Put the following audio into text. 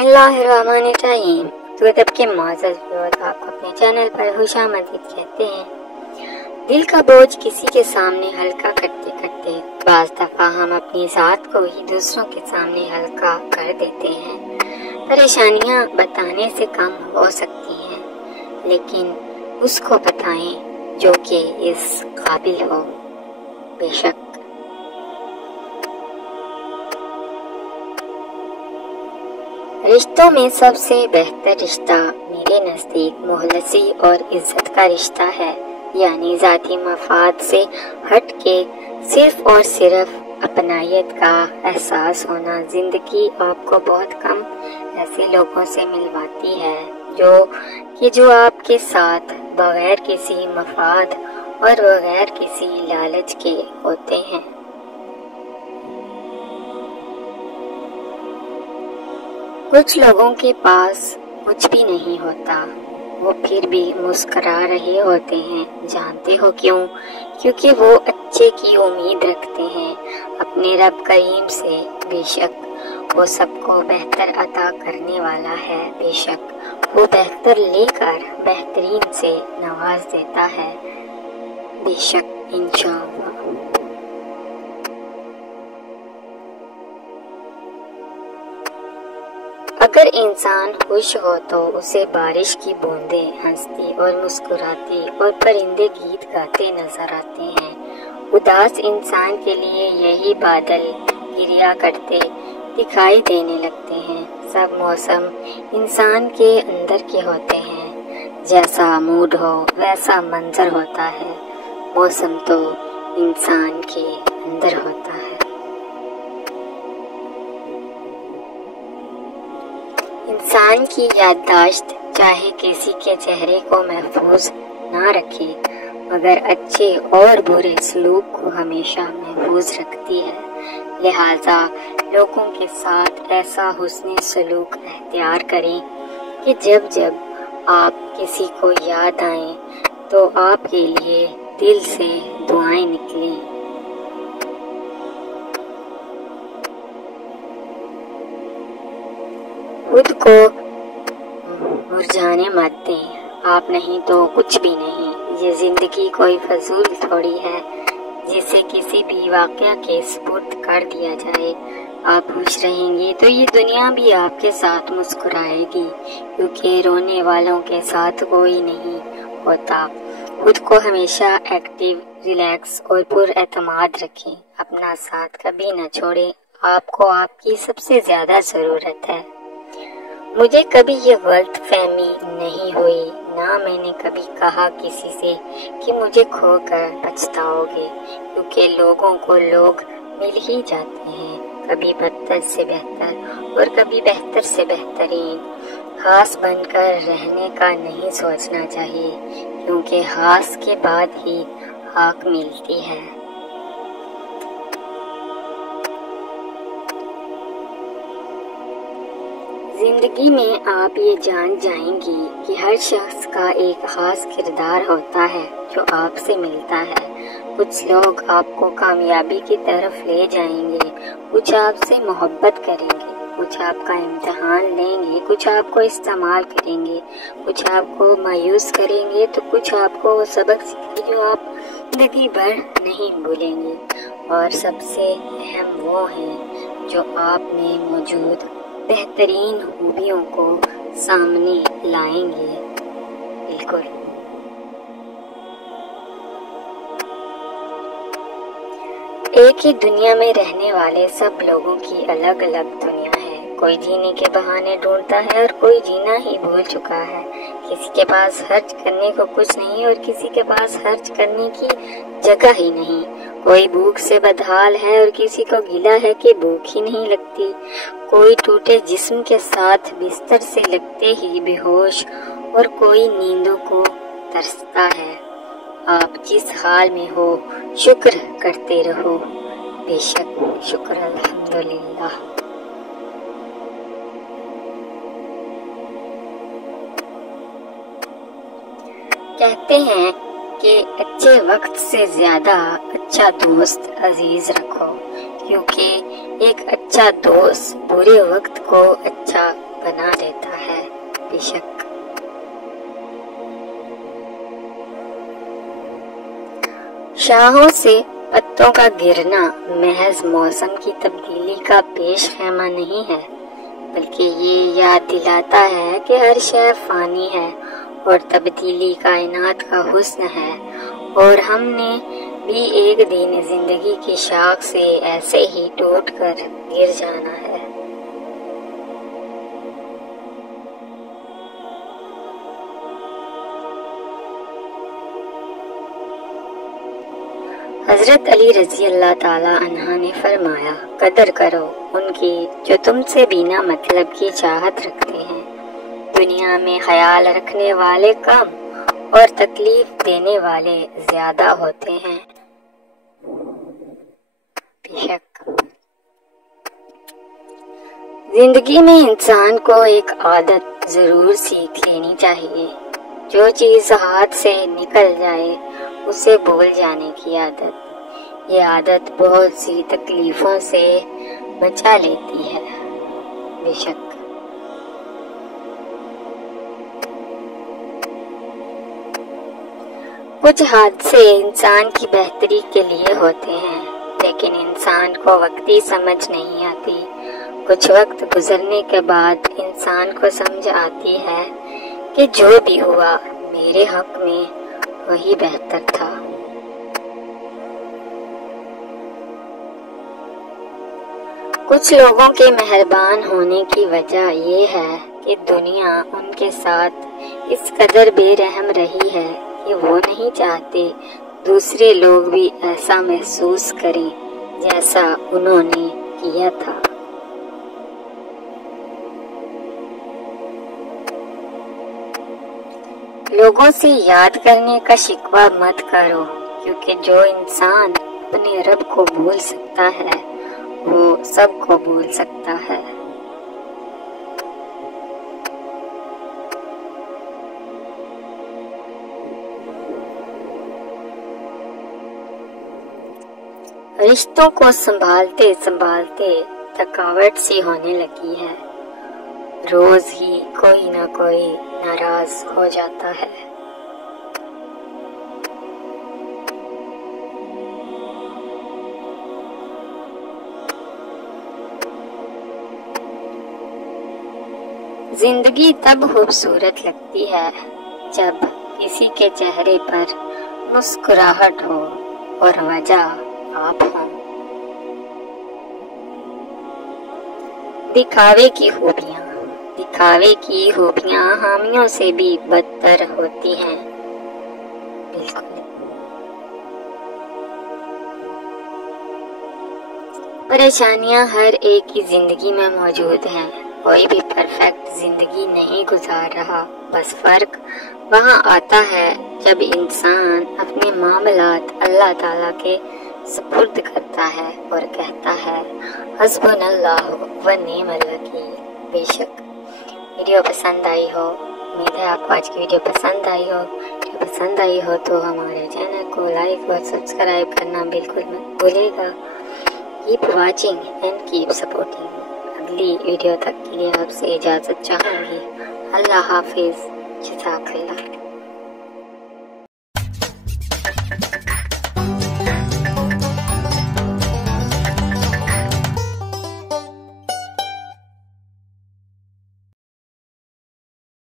बिस्मिल्लाहिर्रहमानिर्रहीम। तो अदब के मुअज़्ज़ज़ व्यूअर्स, आपको अपने चैनल पर खुशामदीद कहते हैं। दिल का बोझ किसी के सामने हल्का करते करते बाज़ दफ़ा हम अपनी ज़ात को ही दूसरों के सामने हल्का कर देते हैं। परेशानियाँ बताने से कम हो सकती हैं, लेकिन उसको बताएं जो कि इस काबिल हो। बेशक रिश्तों में सबसे बेहतर रिश्ता मेरे नज़दीक मुखलसी और इज्जत का रिश्ता है, यानी ज़ाती मफाद से हट के सिर्फ और सिर्फ अपनायत का एहसास होना। जिंदगी आपको बहुत कम ऐसे लोगों से मिलवाती है जो आपके साथ बगैर किसी मफाद और बगैर किसी लालच के होते हैं। कुछ लोगों के पास कुछ भी नहीं होता, वो फिर भी मुस्कुरा रहे होते हैं। जानते हो क्यों? क्योंकि वो अच्छे की उम्मीद रखते हैं अपने रब करीम से। बेशक वो सबको बेहतर अता करने वाला है, बेशक वो बेहतर लेकर बेहतरीन से नवाज देता है, बेशक इंशाअल्लाह। अगर इंसान खुश हो तो उसे बारिश की बूंदें हंसती और मुस्कुराती और परिंदे गीत गाते नजर आते हैं। उदास इंसान के लिए यही बादल गिरिया करते दिखाई देने लगते हैं। सब मौसम इंसान के अंदर के होते हैं, जैसा मूड हो वैसा मंजर होता है। मौसम तो इंसान के अंदर होता है। इंसान की याददाश्त चाहे किसी के चेहरे को महफूज ना रखे, मगर अच्छे और बुरे सलूक को हमेशा महफूज रखती है। लिहाजा लोगों के साथ ऐसा हुस्न सलूक अख्तियार करें कि जब जब आप किसी को याद आए तो आपके लिए दिल से दुआएं निकलें। खुद को मुरझाने मत दें, आप नहीं तो कुछ भी नहीं। ये जिंदगी कोई फजूल थोड़ी है जिसे किसी भी वाक़या के सुपुर्द कर दिया जाए। आप खुश रहेंगे तो ये दुनिया भी आपके साथ मुस्कुराएगी, क्योंकि रोने वालों के साथ कोई नहीं होता। खुद को हमेशा एक्टिव, रिलैक्स और पुरएतमाद रखें। अपना साथ कभी न छोड़ें, आपको आपकी सबसे ज्यादा जरूरत है। मुझे कभी ये गलत फहमी नहीं हुई, ना मैंने कभी कहा किसी से कि मुझे खोकर पछताओगे, क्योंकि लोगों को लोग मिल ही जाते हैं, कभी बदतर से बेहतर और कभी बेहतर से बेहतरीन। खास बनकर रहने का नहीं सोचना चाहिए, क्योंकि खास के बाद ही हाक मिलती है। जिंदगी में आप ये जान जाएंगी कि हर शख्स का एक खास किरदार होता है जो आपसे मिलता है। कुछ लोग आपको कामयाबी की तरफ ले जाएंगे, कुछ आपसे मोहब्बत करेंगे, कुछ आपका इम्तिहान लेंगे, कुछ आपको इस्तेमाल करेंगे, कुछ आपको मायूस करेंगे, तो कुछ आपको वो सबक सिखाएंगे जो आप जिंदगी भर नहीं भूलेंगे। और सबसे अहम वो हैं जो आप में मौजूद बेहतरीन खूबियों को सामने लाएंगे। बिल्कुल। एक ही दुनिया में रहने वाले सब लोगों की अलग अलग दुनिया है। कोई जीने के बहाने ढूंढता है और कोई जीना ही भूल चुका है। किसी के पास खर्च करने को कुछ नहीं और किसी के पास खर्च करने की जगह ही नहीं। कोई भूख से बदहाल है और किसी को गिला है कि भूख ही नहीं लगती। कोई टूटे जिस्म के साथ बिस्तर से लगते ही बेहोश और कोई नींदों को तरसता है। आप जिस हाल में हो शुक्र करते रहो। बेशक शुक्र अल्हम्दुलिल्लाह। कहते हैं कि अच्छे वक्त से ज्यादा अच्छा दोस्त अजीज रखो, क्योंकि एक अच्छा दोस्त बुरे वक्त को अच्छा بنا دیتا ہے۔ بے شک شاخوں سے پتوں کا گرنا محض موسم کی تبدیلی کا پیش خیمہ نہیں ہے، بلکہ یہ یاد دلاتا ہے کہ ہر شے فانی ہے اور تبدیلی کائنات کا حسن ہے، اور ہم نے بھی ایک دن زندگی کی شاخ سے ایسے ہی ٹوٹ کر گر جانا ہے۔ حضرت علی رضی اللہ تعالی عنہ نے فرمایا، قدر کرو ان کی جو تم سے بنا مطلب کی چاہت رکھتے ہیں، دنیا میں خیال رکھنے والے کم اور تکلیف دینے والے زیادہ ہوتے ہیں۔ بے شک زندگی میں انسان کو ایک عادت ضرور سیکھ لینی چاہیے، جو چیز ہاتھ سے نکل جائے اسے بھول جانے کی عادت۔ یہ عادت بہت سی تکلیفوں سے بچا لیتی ہے۔ بے شک کچھ حادثے انسان کی بہتری کے لیے ہوتے ہیں، لیکن انسان کو وقتی سمجھ نہیں آتی۔ کچھ وقت گزرنے کے بعد انسان کو سمجھ آتی ہے کہ جو بھی ہوا میرے حق میں وہی بہتر تھا۔ کچھ لوگوں کے مہربان ہونے کی وجہ یہ ہے کہ دنیا ان کے ساتھ اس قدر بے رحم رہی ہے کہ وہ نہیں چاہتے دوسرے لوگ بھی ایسا محسوس کریں جیسا انہوں نے کیا تھا۔ لوگوں سے یاد کرنے کا شکوہ مت کرو، کیونکہ جو انسان اپنے رب کو بھول سکتا ہے وہ سب کو بھول سکتا ہے۔ رشتوں کو سنبھالتے سنبھالتے تھکاوٹ سی ہونے لگی ہے، روز ہی کوئی نہ کوئی ناراض ہو جاتا ہے۔ زندگی تب خوبصورت لگتی ہے جب کسی کے چہرے پر مسکراہٹ ہو اور وجہ آپ ہوں۔ دکھاوے کی خوبیاں حامیوں سے بھی بدتر ہوتی ہیں۔ بالکل پریشانیاں ہر ایک کی زندگی میں موجود ہیں، کوئی بھی پرفیکٹ زندگی نہیں گزار رہا، بس فرق وہاں آتا ہے جب انسان اپنے معاملات اللہ تعالیٰ کے سپرد کرتا ہے اور کہتا ہے حسبنا اللہ و نعم الوکیل۔ بے شک ویڈیو پسند آئی ہو، امید ہے آپ کو آج کی ویڈیو پسند آئی ہو تو ہمارے چینل کو لائک اور سبسکرائب کرنا بالکل مت بھولے گا۔ Keep watching and keep supporting. اگلی ویڈیو تک کے لیے آپ سے اجازت چاہوں گی۔ اللہ حافظ، جزاک اللہ۔